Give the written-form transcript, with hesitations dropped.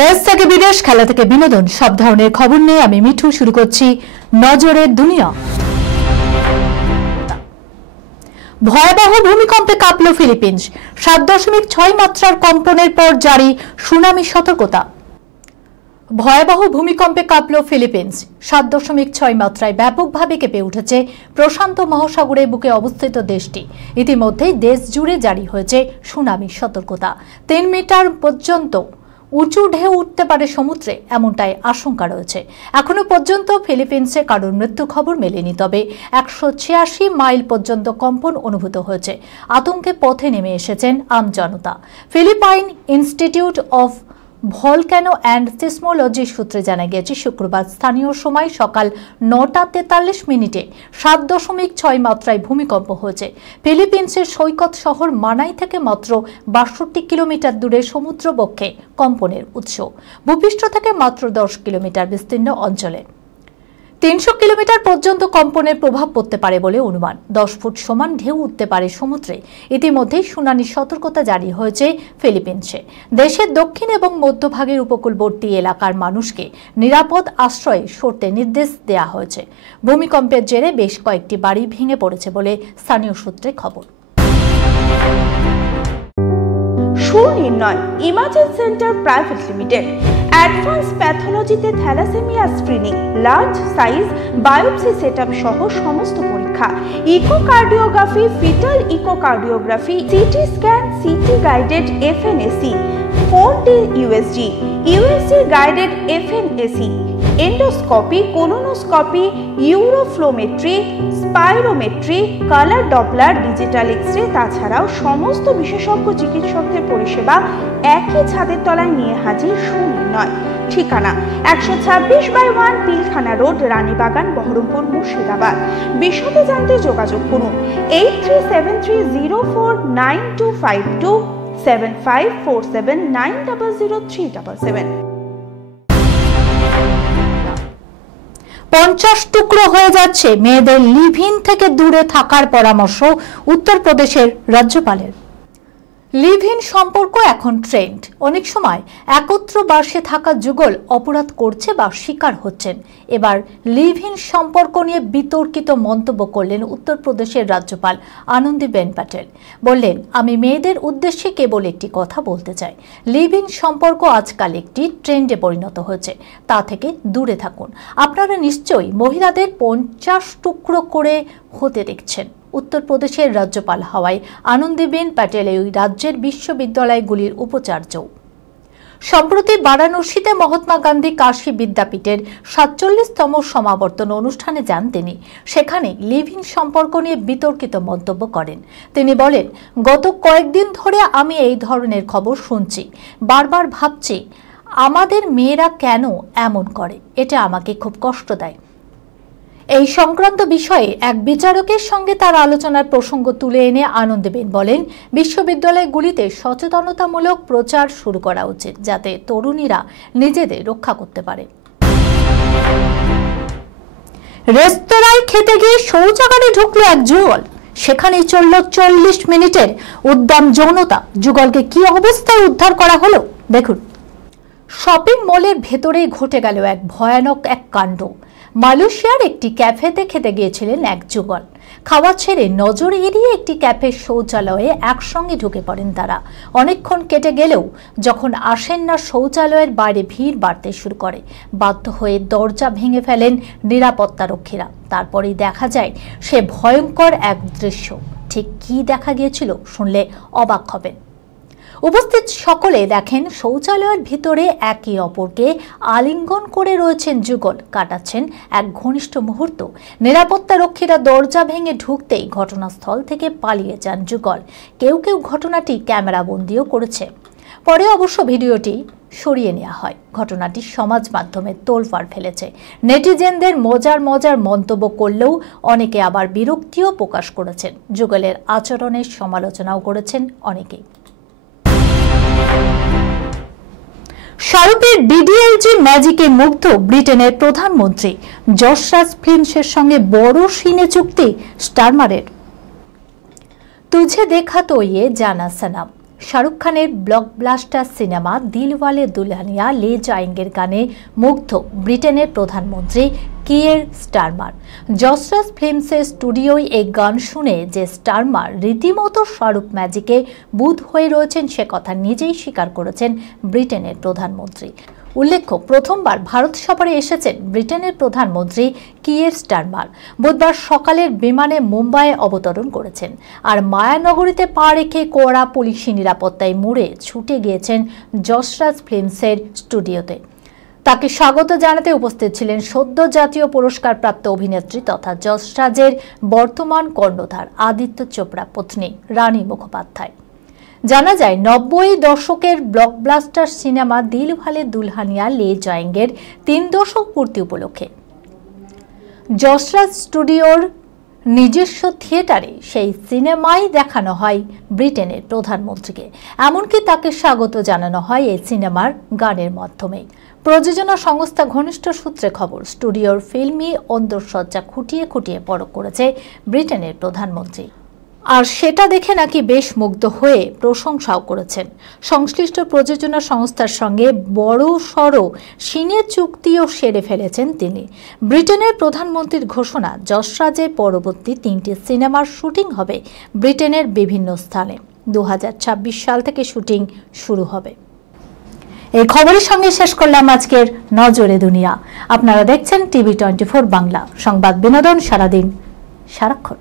দেশ থেকে বিদেশ, খেলা থেকে বিনোদন, সব ধরনের খবর নিয়ে আমি মিঠু শুরু করছি নজরের দুনিয়া। ভয়াবহ ভূমিকম্পে কাঁপল ফিলিপিন্স। 7.6 মাত্রার কম্পনের পর জারি সুনামি সতর্কতা। ভয়াবহ ভূমিকম্পে কাঁপল ফিলিপিন্স। 7.6 মাত্রায় ব্যাপকভাবে কেঁপে উঠেছে প্রশান্ত মহাসাগরের বুকে অবস্থিত দেশটি। ইতিমধ্যেই দেশ জুড়ে জারি হয়েছে সুনামি সতর্কতা। 3 মিটার পর্যন্ত উঁচু ঢেউ উঠতে পারে সমুদ্রে, এমনটাই আশঙ্কা রয়েছে। এখনো পর্যন্ত ফিলিপিন্সে কারোর মৃত্যু খবর মেলেনি, তবে 186 মাইল পর্যন্ত কম্পন অনুভূত হয়েছে। আতঙ্কে পথে নেমে এসেছেন আমজনতা। Philippine institute of volcano and seismology সূত্রে জানা গিয়েছে, শুক্রবার স্থানীয় সময় সকাল 9:43 7.6 মাত্রায় ভূমিকম্প হয়েছে। ফিলিপিন্সের সৈকত শহর মানাই থেকে মাত্র 62 কিলোমিটার দূরে সমুদ্রবক্ষে কম্পনের উৎস। ভূপৃষ্ঠ থেকে মাত্র 10 কিলোমিটার বিস্তীর্ণ অঞ্চলে 300 কিলোমিটার পর্যন্ত কম্পনের প্রভাব পড়তে পারে বলে অনুমান। 10 ফুট সমান ঢেউ উঠতে পারে সমুদ্রে। ইতিমধ্যেই সুনামি সতর্কতা জারি হয়েছে ফিলিপিন্সে। দেশের দক্ষিণ এবং মধ্যভাগের উপকূলবর্তী এলাকার মানুষকে নিরাপদ আশ্রয়ে সরতে নির্দেশ দেওয়া হয়েছে। ভূমিকম্পের জেরে বেশ কয়েকটি বাড়ি ভেঙে পড়েছে বলে স্থানীয় সূত্রে খবর। Sunirnoy imaging centre private limited advance প্যাথোলজিতে thalassaemia screening, large size biopsy setup সহ সমস্ত পরীক্ষা, echocardiography, fetal echocardiography, CT scan, CT guided FNAC, 4D USG guided FNAC, endoscopy, colonoscopy, uroflowmetry, spirometry, colour doppler, digital X ray, তাছাড়াও সমস্ত বিশেষজ্ঞ চিকিৎসকদের পরিষেবা একই ছাদের তলায় নিয়ে হাজির সুনির্ণয়। ঠিকানা 126/1 পিলখানা রোড, রানীবাগান, বহরমপুর, মুর্শিদাবাদ। বিশদে জানতে যোগাযোগ করুন 8373049252 7547900377। 50 টুকরো হয়ে যাচ্ছে মেয়েদের লিভ ইন থেকে দূরে থাকার পরামর্শ উত্তরপ্রদেশের রাজ্যপালের। লিভ ইন সম্পর্ক এখন ট্রেন্ড। অনেক সময় একত্র বাসে থাকা যুগল অপরাধ করছে বা শিকার হচ্ছেন। এবার লিভ ইন সম্পর্ক নিয়ে বিতর্কিত মন্তব্য করলেন উত্তরপ্রদেশের রাজ্যপাল আনন্দীবেন প্যাটেল। বললেন, আমি মেয়েদের উদ্দেশ্যে কেবল একটি কথা বলতে চাই, লিভ ইন সম্পর্ক আজকাল একটি ট্রেন্ডে পরিণত হয়েছে, তা থেকে দূরে থাকুন। আপনারা নিশ্চয়ই মহিলাদের 50 টুকরো করে হতে দেখছেন। উত্তরপ্রদেশের রাজ্যপাল হওয়ায় আনন্দীবেন প্যাটেল ওই রাজ্যের বিশ্ববিদ্যালয়গুলির উপাচার্য। সম্প্রতি বারাণসীতে মহাত্মা গান্ধী কাশী বিদ্যাপীঠের 47তম সমাবর্তন অনুষ্ঠানে যান তিনি। সেখানে লিভ ইন সম্পর্ক নিয়ে বিতর্কিত মন্তব্য করেন। তিনি বলেন, গত কয়েকদিন ধরে আমি এই ধরনের খবর শুনছি। বারবার ভাবছি আমাদের মেয়েরা কেন এমন করে, এটা আমাকে খুব কষ্ট দেয়। এই সংক্রান্ত বিষয়ে এক বিচারকের সঙ্গে তার আলোচনার প্রসঙ্গ তুলে এনে আনন্দীবেন বলেন, বিশ্ববিদ্যালয়গুলিতে সচেতনতামূলক প্রচার শুরু করা উচিত, যাতে তরুণীরা নিজেদের রক্ষা করতে পারে। রেস্তোরাঁয় খেতে গিয়ে শৌচাগারে ঢুকলো এক যুগল। সেখানেই চলল 40 মিনিটের উদ্দাম যৌনতা। যুগলকে কি অবস্থায় উদ্ধার করা হলো দেখুন। শপিং মলের ভেতরেই ঘটে গেল এক ভয়ানক কাণ্ড। মালয়েশিয়ার একটি ক্যাফেতে খেতে গিয়েছিলেন এক যুগল। খাওয়া ছেড়ে নজর এড়িয়ে একটি ক্যাফের শৌচালয়ে একসঙ্গে ঢুকে পড়েন তারা। অনেকক্ষণ কেটে গেলেও যখন আসেন না, শৌচালয়ের বাইরে ভিড় বাড়তে শুরু করে। বাধ্য হয়ে দরজা ভেঙে ফেলেন নিরাপত্তারক্ষীরা। তারপরেই দেখা যায় সে ভয়ঙ্কর এক দৃশ্য। ঠিক কি দেখা গিয়েছিল শুনলে অবাক হবেন। উপস্থিত সকলে দেখেন শৌচালয়ের ভিতরে একে অপরকে আলিঙ্গন করে রয়েছেন যুগল, কাটাচ্ছেন এক ঘনিষ্ঠ মুহূর্ত। নিরাপত্তারক্ষীরা দরজা ভেঙে ঢুকতেই ঘটনাস্থল থেকে পালিয়ে যান যুগল। কেউ কেউ ঘটনাটি ক্যামেরাবন্দিও করেছে। পরে অবশ্য ভিডিওটি সরিয়ে নেওয়া হয়। ঘটনাটি সমাজ মাধ্যমে তোলপাড় ফেলেছে। নেটিজেনদের মজার মন্তব্য করলেও অনেকে আবার বিরক্তিও প্রকাশ করেছেন। যুগলের আচরণের সমালোচনাও করেছেন অনেকেই। শাহরুখের ডিডিএলজি ম্যাজিকে মুগ্ধ ব্রিটেনের প্রধানমন্ত্রী। যশরাজ ফিল্মসের সঙ্গে বড় সিনে চুক্তি স্টারমারের। তুঝে দেখা তো ইয়ে জানা সনম, শাহরুখ খানের ব্লকবাস্টার সিনেমা দিলওয়ালে দুলহানিয়া লে জায়েঙ্গের গানে মুগ্ধ ব্রিটেনের প্রধানমন্ত্রী কিয়ের স্টারমার। যশরাজ ফিল্মসের স্টুডিওয় এই গান শুনে যে স্টারমার রীতিমতো শাহরুখ ম্যাজিকে বুঁদ হয়ে রয়েছেন সে কথা নিজেই স্বীকার করেছেন ব্রিটেনের প্রধানমন্ত্রী। উল্লেখ্য, প্রথমবার ভারত সফরে এসেছেন ব্রিটেনের প্রধানমন্ত্রী কিয়ের স্টারমার। বুধবার সকালের বিমানে মুম্বাইয়ে অবতরণ করেছেন আর মায়ানগরীতে পা রেখে কড়া পুলিশি নিরাপত্তায় মুড়ে ছুটে গিয়েছেন যশরাজ ফিল্মসের স্টুডিওতে। তাকে স্বাগত জানাতে উপস্থিত ছিলেন সদ্য জাতীয় পুরস্কারপ্রাপ্ত অভিনেত্রী তথা যশরাজের বর্তমান কর্ণধার আদিত্য চোপড়া পত্নী রানী মুখোপাধ্যায়। জানা যায়, 90 দশকের ব্লকবাস্টার সিনেমা দিলওয়ালে দুলহানিয়া লে জায়েঙ্গের 3 দশক পূর্তি উপলক্ষে যশরাজ স্টুডিওর নিজস্ব থিয়েটারে সেই সিনেমাই দেখানো হয় ব্রিটেনের প্রধানমন্ত্রীকে। এমনকি তাকে স্বাগত জানানো হয় এই সিনেমার গানের মাধ্যমে। প্রযোজনা সংস্থা ঘনিষ্ঠ সূত্রে খবর, স্টুডিওর ফিল্মি অন্তঃসজ্জা খুঁটিয়ে খুঁটিয়ে পরখ করেছে ব্রিটেনের প্রধানমন্ত্রী, আর সেটা দেখে নাকি বেশ মুগ্ধ হয়ে প্রশংসাও করেছেন। সংশ্লিষ্ট প্রযোজনা সংস্থার সঙ্গে বড় সড় সিনে চুক্তিও সেরে ফেলেছেন তিনি। ব্রিটেনের প্রধানমন্ত্রীর ঘোষণা, যশরাজের পরবর্তী 3টি সিনেমার শুটিং হবে ব্রিটেনের বিভিন্ন স্থানে। 2026 সাল থেকে শুটিং শুরু হবে। এই খবরের সঙ্গে শেষ করলাম আজকের নজরে দুনিয়া। আপনারা দেখছেন TV24 বাংলা, সংবাদ বিনোদন সারাদিন সারাক্ষণ।